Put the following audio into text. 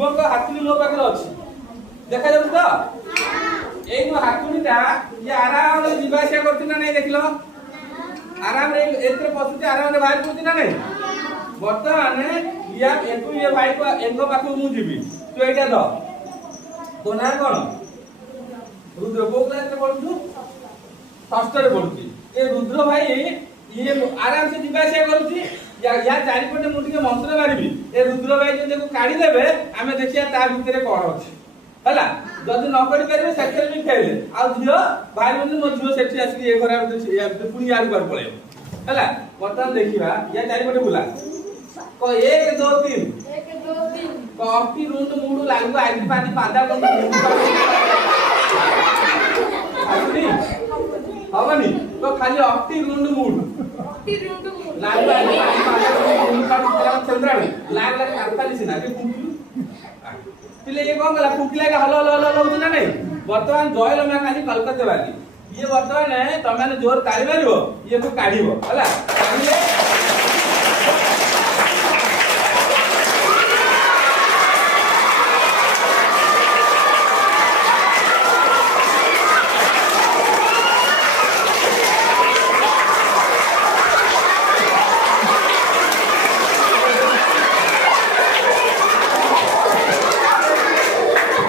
शिव को हाथुड़ी मो पाखे अच्छी देखा जाऊ तो ये जो हाथुड़ीटा ये आराम से जीवासिया करती ना नहीं देखल आराम पशुटी आराम से बाहर पड़ती ना नहीं बर्तमान ये भाई को एंग पाखक मुझे तू ये द तो ना कौन रुद्र को क्लास पढ़ु षष्ठ पढ़ुची ये रुद्र भाई ये आराम से जीवासिया करुची या चारिपटे मुझे मंत्र मारिबी ए रुद्र भाई जो देखो काढ़ी देबे आमे देखिया ता भितरे कोन अछि हला जदि न करि परबे सेक्टर भी फेल आ झियो भाई बंधु मो झियो सेठी आसी ए घरा पुनी यार पर पळे हला वर्तमान देखिबा या चारिपटे बुला को 1 2 3 1 2 3 को अक्ति रुंड मुंडू लागु आदि पादी पादा बंद आसुनी हवनी तो खाली अक्ति रुंड मुंड लाग लाग चंद्राणी लाग लाग अर्थाली सिना के कुंकी पिले ये कोन गला कुंकी लागे हलो हलो हलो होउछ ना नहीं वर्तमान जयलो मैं खाली कलकत्ते वाली ये वर्तमान है तमाने जोर काढी मारिबो ये को काढीबो हला